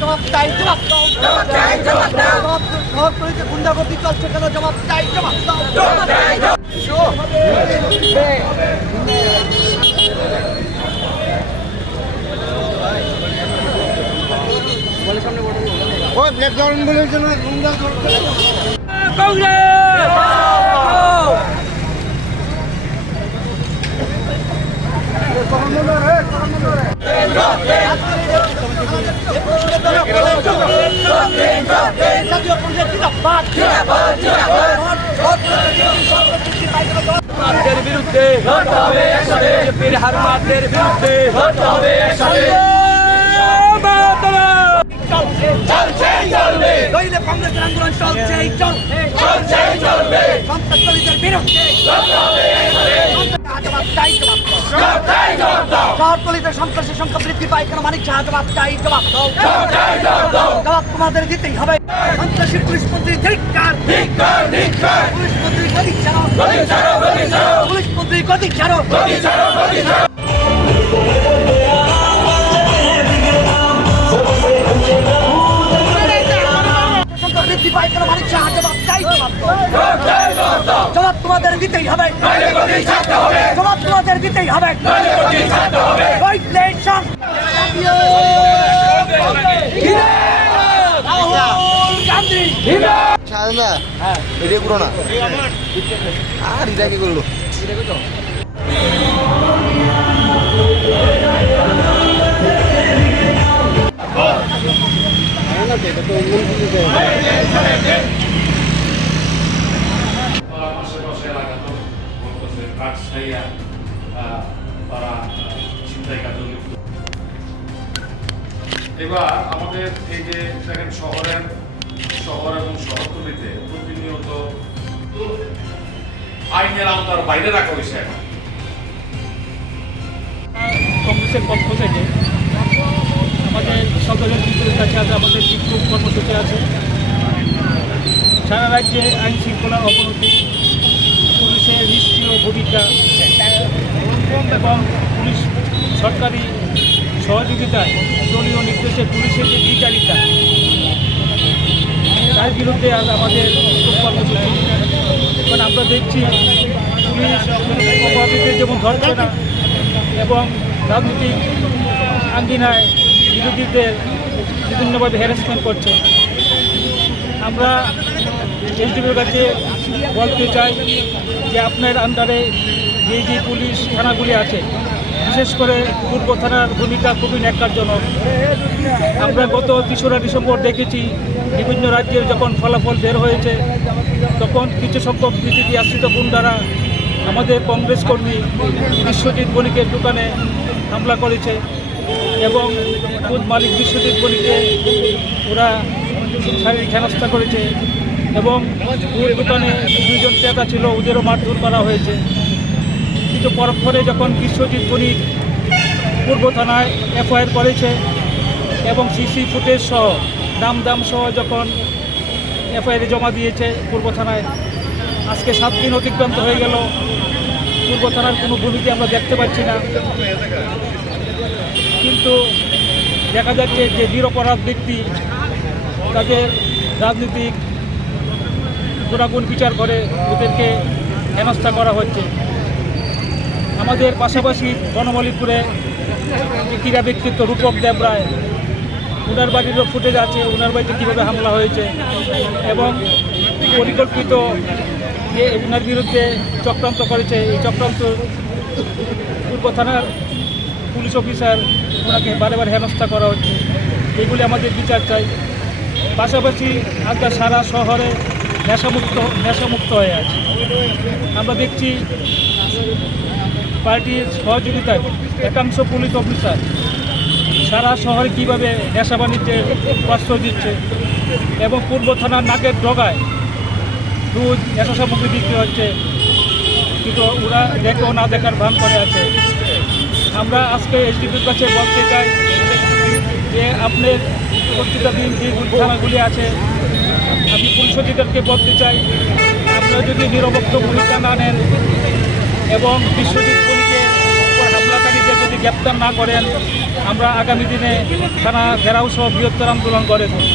জবাব চাই, জবাব দাও। শহরতলিতে গুন্ডাগর্দি চলছে কেন? জবাব চাই, জবাব দাও। হারমাদের বিরুদ্ধে হারমাদের বিরুদ্ধে কংগ্রেসের আন্দোলন চলছেই চলবে। সন্ত্রাসবাদীদের বিরুদ্ধে শহরতলিতে সন্ত্রাসের সংখ্যা বৃদ্ধি পায় কেন? মানিক শাহ জবাব চাই, জবাব দাও। জবাব তোমাদের দিতেই হবে। সন্ত্রাসী পুলিশ মন্ত্রী ধিক্কার, পুলিশ মন্ত্রী গদি ছাড়ো, পুলিশ মন্ত্রী গদি ছাড়ো। বৃদ্ধি পায় কেন? মানিক শাহ জবাব চাই, জবাব দাও। জবাব তোমাদের দিতেই হবে, জবাব তোমাদের দিতেই হবে। সাদা এটা করো না আর এটা কি করলো এবার আমাদের এই যে দেখেন শহর এবং শহরতলিতে প্রতিনিয়ত আইনের আওতার বাইরে রাখা হয়েছে। এখন কংগ্রেসের পক্ষ থেকে আমাদের সকলের বিদ্যুতের কাছে আছে, আমাদের বিক্ষোভ কর্মসূচি আছে। সারা রাজ্যে আইন শৃঙ্খলার অবনতি, পুলিশের নিষ্ক্রিয় ভূমিকা এবং পুলিশ সরকারি সহযোগিতায় দলীয় নির্দেশে পুলিশের যে বিচারিতা, তার বিরুদ্ধে আজ আমাদের বিক্ষোভ কর্মসূচি। কারণ আমরা দেখছি পুলিশ অপরাধীদের যেমন ধরছে না এবং রাজনৈতিক আঙ্গিনায় বিরোধীদের বিভিন্নভাবে হ্যারাসমেন্ট করছে। আমরা এসডিপির কাছে বলতে চাই যে আপনার আন্ডারে যে পুলিশ থানাগুলি আছে, বিশেষ করে পূর্ব থানার ভূমিকা খুবই ন্যাক্কারজনক। আমরা গত 3রা ডিসেম্বর দেখেছি বিভিন্ন রাজ্যের যখন ফলাফল বের হয়েছে তখন কিছু সংখ্যক বিজেপি আশ্রিত গুন্ডারা আমাদের কংগ্রেস কর্মী বিশ্বজিৎ বণিকের দোকানে হামলা করেছে এবং খুদ মালিক বিশ্বজিৎ বণিককে ওরা শারীরিক হেনস্থা করেছে এবং ওর দোকানে 2জন ক্রেতা ছিল, ওদেরও মারধর করা হয়েছে। কিন্তু পরে যখন বিশ্বজিৎ বণিক পূর্ব থানায় এফআইআর করেছে এবং সিসি ফুটেজ সহ দাম সহ যখন এফআইআর জমা দিয়েছে পূর্ব থানায়, আজকে 7 দিন অতিক্রান্ত হয়ে গেল, পূর্ব থানার কোনো ভূমিকা আমরা দেখতে পাচ্ছি না। কিন্তু দেখা যাচ্ছে যে নিরপরাধ ব্যক্তি তাদের রাজনৈতিক গুণাগুণ বিচার করে ওদেরকে হেনস্থা করা হচ্ছে। আমাদের পাশাপাশি বনমালীপুরে ক্রীড়া ব্যক্তিত্ব রূপক দেব রায়, ওনার বাড়িরও ফুটেজ আছে, ওনার বাড়িতে কীভাবে হামলা হয়েছে এবং পরিকল্পিত যে ওনার বিরুদ্ধে চক্রান্ত করেছে, এই চক্রান্ত পূর্ব থানার পুলিশ অফিসার ওনাকে বারে হেনস্থা করা হচ্ছে। এগুলি আমাদের বিচার চাই। পাশাপাশি আজকে সারা শহরে নেশামুক্ত হয়ে আছে। আমরা দেখছি পার্টির সহযোগিতায় একাংশ পুলিশ অফিসার সারা শহরে কীভাবে নেশা বাণিজ্যে প্রশ্রয় দিচ্ছে এবং পূর্ব থানার নাকের ডগায় রোজ নেশা সামগ্রী বিক্রি হচ্ছে, কিন্তু ওরা দেখেও না দেখার ভান করে আছে। আমরা আজকে এসডিপির কাছে বলতে চাই যে আপনার পত্রিকাধীন যে থানাগুলি আছে, আমি পুলিশ অধিকারকে বলতে চাই আপনারা যদি নিরপেক্ষ ভূমিকা না নেন এবং বিশ্বজিৎ বণিকের উপর হামলাকারীদের যদি গ্রেপ্তার না করেন আমরা আগামী দিনে থানা ঘেরাও সহ বৃহত্তর আন্দোলন গড়ে তুলব।